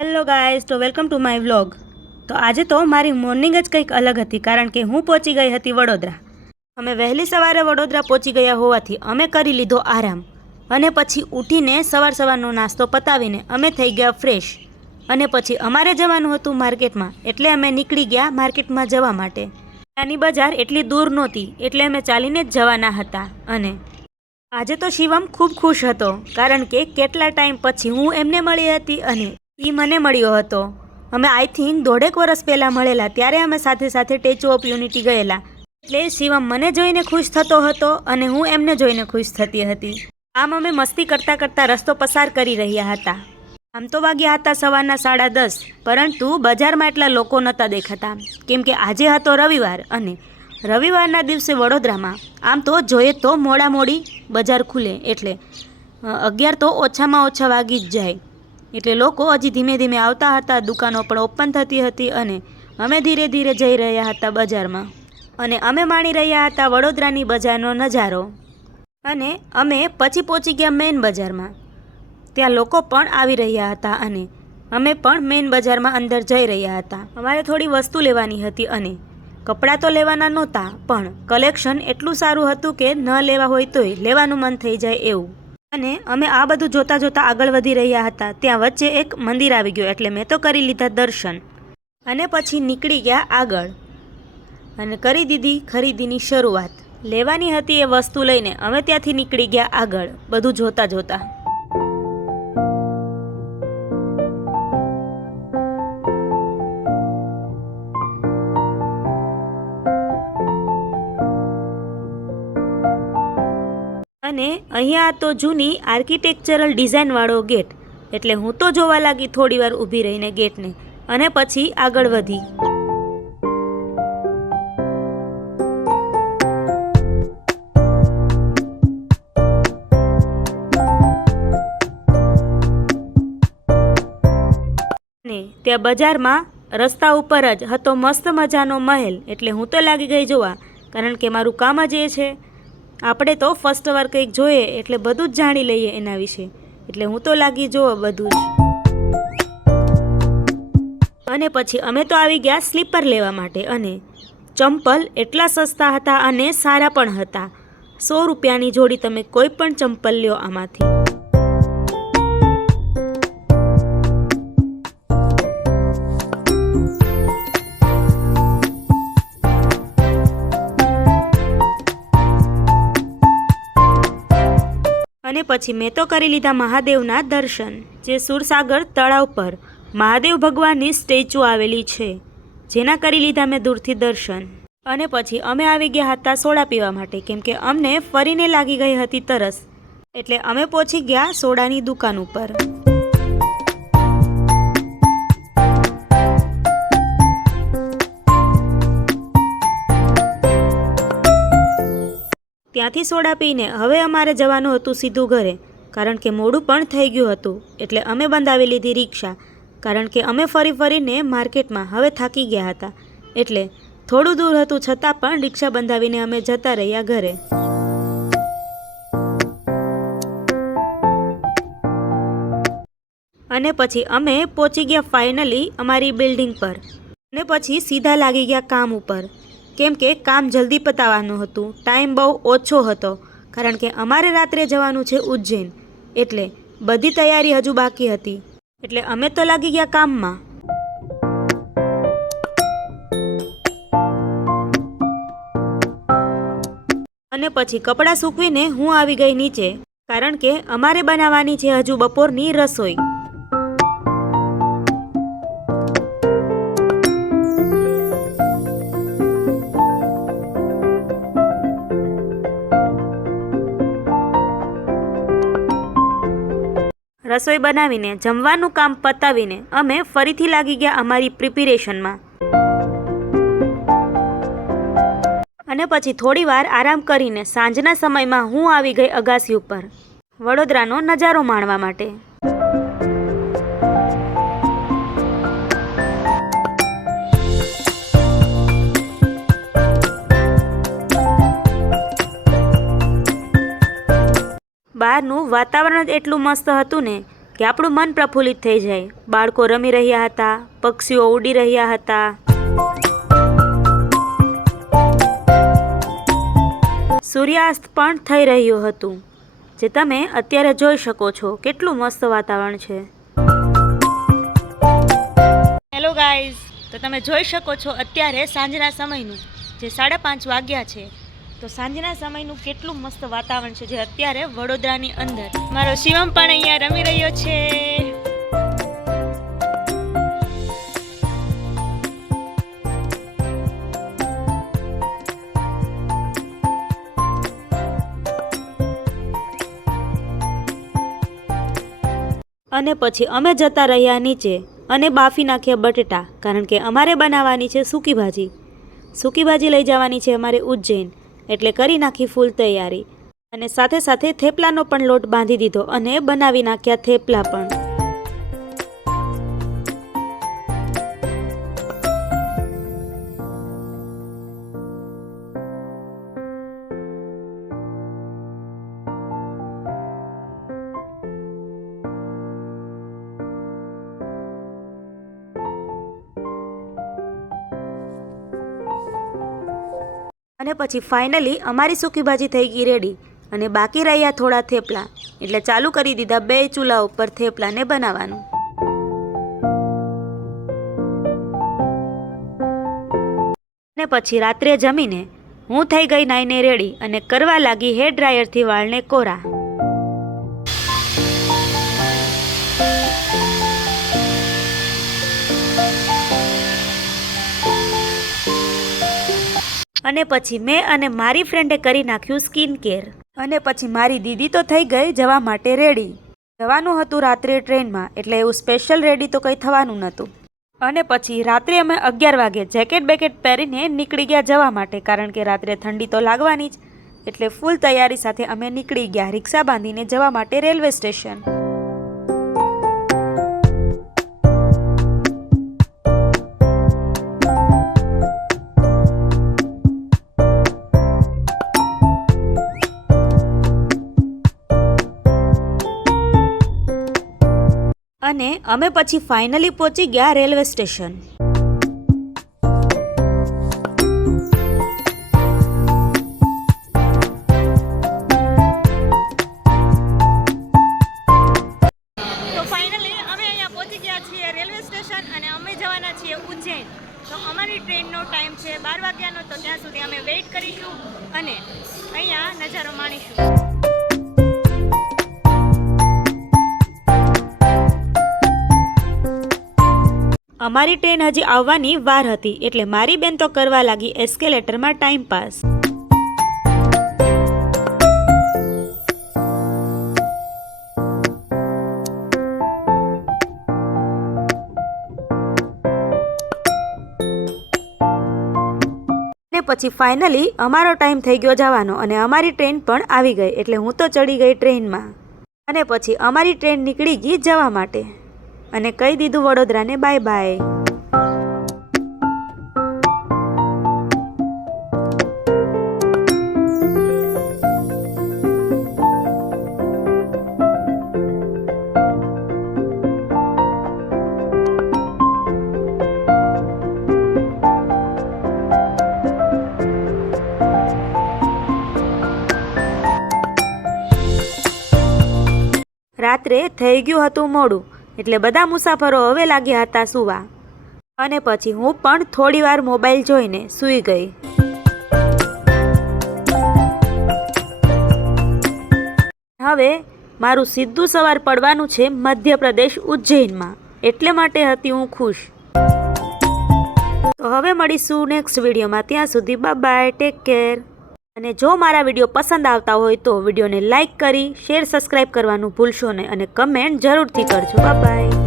Hello guys, તો welcome to my vlog. તો આજે તો મારી મોર્નિંગ જ કંઈક અલગ હતી, કારણ કે હું પહોંચી ગઈ હતી વડોદરા। અમે વહેલી સવારે વડોદરા પહોંચી ગયા હોવાથી અમે કરી લીધો આરામ અને પછી ઉઠીને સવારનો નાસ્તો પતાવીને અમે થઈ ગયા ફ્રેશ અને પછી અમારે જવાનું હતું માર્કેટમાં, એટલે અમે નીકળી ગયા માર્કેટમાં જવા માટે। ત્યાંની બજાર એટલી દૂર નહોતી, એટલે અમે ચાલીને જ જવાના હતા। અને આજે તો શિવમ ખૂબ ખુશ હતો, કારણ કે કેટલા ટાઈમ પછી હું એમને મળી હતી અને એ મને મળ્યો હતો। અમે આઈ થિંક 1.5 વર્ષ પહેલાં મળેલા, ત્યારે અમે સાથે સાથે સ્ટેચ્યુ ઓફ યુનિટી ગયેલા। એટલે શિવમ મને જોઈને ખુશ થતો હતો અને હું એમને જોઈને ખુશ થતી હતી। આમ અમે મસ્તી કરતાં કરતાં રસ્તો પસાર કરી રહ્યા હતા। આમ તો વાગ્યા હતા સવારના 10:30, પરંતુ બજારમાં એટલા લોકો નહોતા દેખાતા, કેમ કે આજે હતો રવિવાર અને રવિવારના દિવસે વડોદરામાં આમ તો જોઈએ તો મોડી બજાર ખુલે, એટલે 11 તો ઓછામાં ઓછા વાગી જ જાય। એટલે લોકો હજી ધીમે ધીમે આવતા હતા, દુકાનો પણ ઓપન થતી હતી અને અમે ધીરે ધીરે જઈ રહ્યા હતા બજારમાં અને અમે માણી રહ્યા હતા વડોદરાની બજારનો નજારો। અને અમે પછી પહોંચી ગયા મેઇન બજારમાં। ત્યાં લોકો પણ આવી રહ્યા હતા અને અમે પણ મેઇન બજારમાં અંદર જઈ રહ્યા હતા। અમારે થોડી વસ્તુ લેવાની હતી અને કપડાં તો લેવાના નહોતા, પણ કલેક્શન એટલું સારું હતું કે ન લેવા હોય તોય લેવાનું મન થઈ જાય એવું। અને અમે આ બધું જોતા જોતા આગળ વધી રહ્યા હતા, ત્યાં વચ્ચે એક મંદિર આવી ગયો, એટલે મેં તો કરી લીધા દર્શન અને પછી નીકળી ગયા આગળ અને કરી દીધી ખરીદીની શરૂઆત। લેવાની હતી એ વસ્તુ લઈને અમે ત્યાંથી નીકળી ગયા આગળ, બધું જોતા જોતા। અને અહીંયા તો જૂની આર્કિટેક્ચરલ ડિઝાઇનવાળો ગેટ, એટલે હું તો જોવા લાગી થોડી વાર ઊભી રહીને ગેટને અને પછી આગળ વધી। અને ત્યાં બજારમાં રસ્તા ઉપર જ હતો મસ્ત મજાનો મહેલ, એટલે હું તો લાગી ગઈ જોવા, કારણ કે મારું કામ જ એ છે। આપણે તો ફર્સ્ટ વાર કંઈક જોઈએ એટલે બધું જ જાણી લઈએ એના વિશે, એટલે હું તો લાગી જોવા બધું જ। અને પછી અમે તો આવી ગયા સ્લીપર લેવા માટે અને ચંપલ એટલા સસ્તા હતા અને સારા પણ હતા। 100 રૂપિયાની જોડી તમે કોઈ પણ ચંપલ લ્યો આમાંથી। અને પછી મેં તો કરી લીધા મહાદેવના દર્શન, જે સુરસાગર તળાવ પર મહાદેવ ભગવાનની સ્ટેચ્યુ આવેલી છે, જેના કરી લીધા મેં દૂરથી દર્શન। અને પછી અમે આવી ગયા હતા સોડા પીવા માટે, કેમ કે અમને ફરીને લાગી ગઈ હતી તરસ, એટલે અમે પહોંચી ગયા સોડાની દુકાન ઉપર। ત્યાંથી સોડા પીને હવે અમારે જવાનું હતું સીધું ઘરે, કારણ કે મોડું પણ થઈ ગયું હતું, એટલે અમે બંધાવી લીધી રિક્ષા, કારણ કે અમે ફરીને માર્કેટમાં હવે થાકી ગયા હતા, એટલે થોડું દૂર હતું છતાં પણ રિક્ષા બંધાવીને અમે જતા રહ્યા ઘરે। અને પછી અમે પહોંચી ગયા ફાઇનલી અમારી બિલ્ડિંગ પર અને પછી સીધા લાગી ગયા કામ ઉપર, કેમ કે કામ જલ્દી પતાવવાનું હતું, ટાઈમ બહુ ઓછો હતો, કારણ કે અમારે રાત્રે જવાનું છે ઉજ્જૈન, એટલે બધી તૈયારી હજુ બાકી હતી, એટલે અમે તો લાગી ગયા કામમાં। અને પછી કપડાં સૂકવીને હું આવી ગઈ નીચે, કારણ કે અમારે બનાવવાની છે હજુ બપોરની રસોઈ। રસોઈ બનાવીને જમવાનું કામ પતાવીને અમે ફરીથી લાગી ગયા અમારી પ્રિપેરેશનમાં અને પછી થોડી વાર આરામ કરીને સાંજના સમયમાં હું આવી ગઈ અગાસી ઉપર વડોદરાનો નજારો માણવા માટે। બહારનું વાતાવરણ જ એટલું મસ્ત હતું ને કે આપણું મન પ્રફુલ્લિત થઈ જાય. બાળકો રમી રહ્યા હતા, પક્ષીઓ ઉડી રહ્યા હતા. સૂર્યાસ્ત પણ થઈ રહ્યું હતું, જે તમે અત્યારે જોઈ શકો છો. કેટલું મસ્ત વાતાવરણ છે. હેલો ગાઈઝ, તો તમે જોઈ શકો છો અત્યારે સાંજના સમયનું, જે 5:30 વાગ્યા છે. તો સાંજના સમયનું કેટલું મસ્ત વાતાવરણ છે, જે અત્યારે વડોદરાની અંદર. મારો શિવમ પણ અહીંયા રમી રહ્યો છે. અને પછી અમે જતા રહ્યા નીચે અને બાફી નાખ્યા બટેટા, કારણ કે અમારે બનાવવાની છે સૂકી ભાજી. સૂકી ભાજી લઈ જવાની છે અમારે ઉજ્જૈન, એટલે કરી નાખી ફૂલ તૈયારી. અને સાથે સાથે થેપલાનો પણ લોટ બાંધી દીધો અને બનાવી નાખ્યા થેપલા પણ. અને પછી ફાઇનલી અમારી સૂકી ભાજી થઈ ગઈ રેડી, અને બાકી રહ્યા થોડા થેપલા, એટલે ચાલુ કરી દીધા 2 ચૂલા ઉપર થેપલાને બનાવવાનું. અને પછી રાત્રે જમીને હું થઈ ગઈ નાઈને રેડી અને કરવા લાગી હેર ડ્રાયરથી વાળને કોરા. અને પછી મેં અને મારી ફ્રેન્ડે કરી નાખ્યું સ્કિન કેર. અને પછી મારી દીદી તો થઈ ગઈ જવા માટે રેડી. જવાનું હતું રાત્રે ટ્રેનમાં, એટલે એવું સ્પેશિયલ રેડી તો કંઈ થવાનું નહોતું. અને પછી રાત્રે અમે 11 વાગે જેકેટ બેકેટ પહેરીને નીકળી ગયા જવા માટે, કારણ કે રાત્રે ઠંડી તો લાગવાની જ. એટલે ફૂલ તૈયારી સાથે અમે નીકળી ગયા રિક્ષા બાંધીને જવા માટે રેલવે સ્ટેશન. અને અમે પછી ફાઇનલી પહોંચી ગયા રેલવે સ્ટેશન. તો ફાઇનલી અમે અહીંયા પહોંચી ગયા છીએ રેલવે સ્ટેશન, અને અમે જવાના છીએ ઉજ્જૈન. તો અમારી ટ્રેનનો ટાઈમ છે 12 વાગ્યાનો, તો ત્યાં સુધી અમે વેઇટ કરીશું અને અહીંયા નજારો માણીશું. અમારી ટ્રેન હજી આવવાની વાર હતી, એટલે મારી બેન તો કરવા લાગી એસ્કેલેટરમાં ટાઈમ પાસ. અને પછી ફાઇનલી અમારો ટાઈમ થઈ ગયો જવાનો, અને અમારી ટ્રેન પણ આવી ગઈ, એટલે હું તો ચડી ગઈ ટ્રેનમાં. અને પછી અમારી ટ્રેન નીકળી ગઈ જવા માટે, અને કહી દીધું વડોદરાને બાય બાય. રાત્રે થઈ ગયું હતું મોડું, એટલે બધા મુસાફરો હવે લાગ્યા હતા સૂવા. અને પછી હું પણ થોડી વાર મોબાઈલ જોઈને સૂઈ ગઈ. હવે મારું સીધું સવાર પડવાનું છે મધ્યપ્રદેશ ઉજ્જૈનમાં, એટલે માટે હતી હું ખુશ. તો હવે મળીશું નેક્સ્ટ વિડીયોમાં. ત્યાં સુધી બાય બાય, ટેક કેર. અને જો મારા વિડીયો પસંદ આવતા હોય તો વિડીયોને લાઇક કરી, શેર, સબસ્ક્રાઈબ કરવાનું ભૂલશો નહીં, અને કમેન્ટ જરૂરથી કરજો. Bye bye.